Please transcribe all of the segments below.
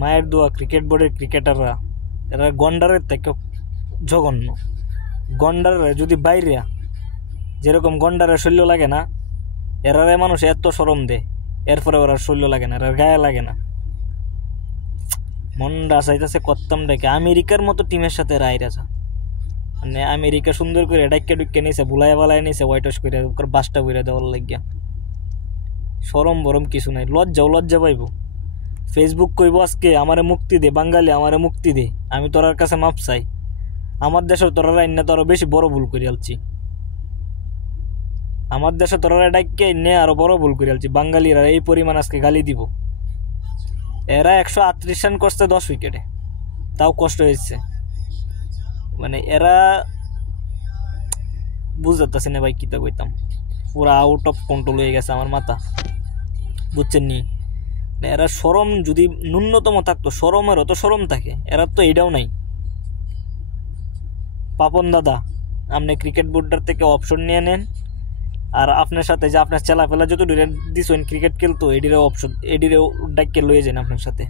মায়ের দোয়া ক্রিকেট বোর্ডের ক্রিকেটাররা এরা গন্ডারের থেকে জঘন্য। গন্ডারের যদি বাইরে যেরকম গন্ডারের শৈল্য লাগে না, এরারে মানুষ এত সরম দেয়, এরপরে ওরা শৈল্য লাগে না, এরা গায়ে লাগে না। মনটা চাইতেছে করতাম ডেকে আমেরিকার মতো টিমের সাথে রায়রা যা, মানে আমেরিকা সুন্দর করে ডাইকে ডুইকে নিয়েছে, বুলাই বালাই নিয়েছে, হোয়াইট ওয়াশ করে বাসটা করে দেওয়ার লাগিয়া। সরম বরম কিছু নাই, লজ্জা পাইব। ফেসবুক কইব আজকে আমারে মুক্তি দে, বাঙালি আমারে মুক্তি দে, আমি তোরার কাছে মাপ চাই। আমার দেশের তোরা রাইনা তো আরো বেশি বড় ভুল করে আলছি, আমার দেশে তোরা ডাইকে নে আরো বড় ভুল করে আলছি। বাঙালিরা এই পরিমাণ আজকে গালি দিব। এরা 138 রান করছে 10 উইকেটে, তাও কষ্ট হয়েছে। মানে এরা বুঝতেছি না ভাই কিতা কইতাম, পুরা আউট অফ কন্ট্রোল হয়ে গেছে আমার মাথা, বুঝছেন নি? এরা শরম যদি ন্যূনতম থাকতো, শরমেরও তো শরম থাকে, এরা তো এটাও নাই। পাপন দাদা, আপনি ক্রিকেট বোর্ডটার থেকে অপশন নিয়ে নেন, আর আপনার সাথে যে আপনার চেলাফেলা যত দিছেন ক্রিকেট খেলতো, এডিরেও অপশন, এডিরেও ডাইকে লয়ে যান আপনার সাথে।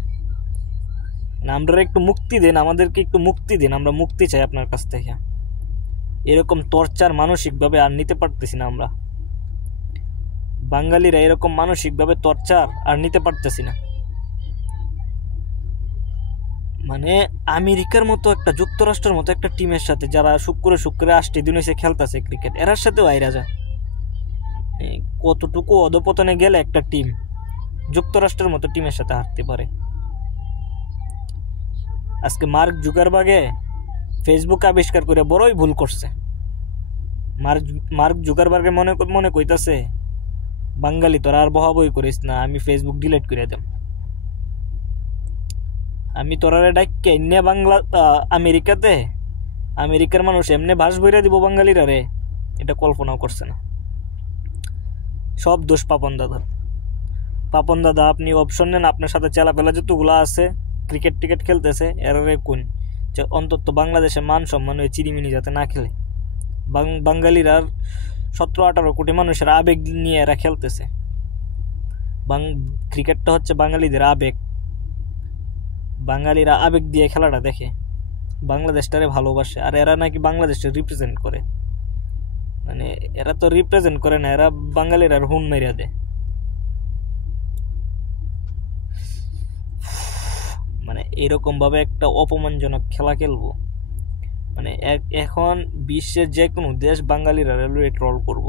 আমরা একটু মুক্তি দেন, আমাদেরকে একটু মুক্তি দিন, আমরা মুক্তি চাই আপনার কাছ থেকে। এরকম টর্চার মানসিকভাবে আর নিতে পারতেছি না আমরা বাঙালিরা, এরকম মানসিকভাবে টর্চার আর নিতে পারতেছি না। মানে আমেরিকার মতো একটা, যুক্তরাষ্ট্রের মতো একটা টিমের সাথে যারা শুক্রে 8 দিন হয়েছে খেলতেছে ক্রিকেট, এরার সাথেও আইরা যায়। কতটুকু অধপতনে গেলে একটা টিম যুক্তরাষ্ট্রের মতো টিমের সাথে হারতে পারে। আজকে মার্ক জুকারবার্গে ফেসবুক আবিষ্কার করে বড়ই ভুল করছে। মার্ক জুকারবার্গে মনে কইতাছে বাঙালি তোরা আর বহাবই করিস না, আমি ফেসবুক ডিলিট করে দেব, আমি তোরারে ডাইকে এনে বাংলা আমেরিকাতে, আমেরিকার মানুষ এমনি ভাস বইরা দিব বাঙালিরা রে, এটা কল্পনাও করছে না। সব দোষ পাপন দাদার। পাপন দাদা, আপনি অপশন নেন, আপনার সাথে চেলাপেলা যতগুলা আছে ক্রিকেট টিকেট খেলতেছে, এরারে কোন যে অন্তত বাংলাদেশে মান সম্মান হয়ে চিরিমিনি যাতে না খেলে। বাঙালিরা 17-18 কোটি মানুষের আবেগ নিয়ে এরা খেলতেছে। ক্রিকেটটা হচ্ছে বাঙালিদের আবেগ, বাঙালিরা আবেগ দিয়ে খেলাটা দেখে, বাংলাদেশটারে ভালোবাসে। আর এরা নাকি বাংলাদেশটা রিপ্রেজেন্ট করে, মানে এরা তো রিপ্রেজেন্ট করে না, এরা বাঙালিরা হুন মেরিয়া দেয়। মানে এরকম ভাবে একটা অপমানজনক খেলা খেলবো, মানে এখন বিশ্বের যে কোনো দেশ বাঙালিরা রেলওয়ে ট্রল করব।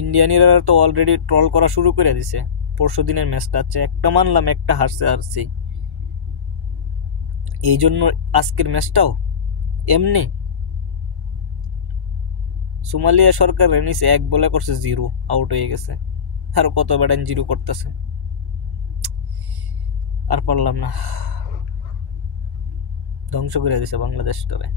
ইন্ডিয়ানিরা তো অলরেডি ট্রল করা শুরু করে দিছে। পরশু দিনের ম্যাচটা আছে, একটা মানলাম একটা হারছি, এই জন্য আজকের ম্যাচটাও এমনি। সোমালিয়া সরকার নিচে 1 বলে করছে 0, আউট হয়ে গেছে, আর কত ব্যাটান 0 করতেছে, আর পারলাম না, ধ্বংস করে দিছে বাংলাদেশটারে।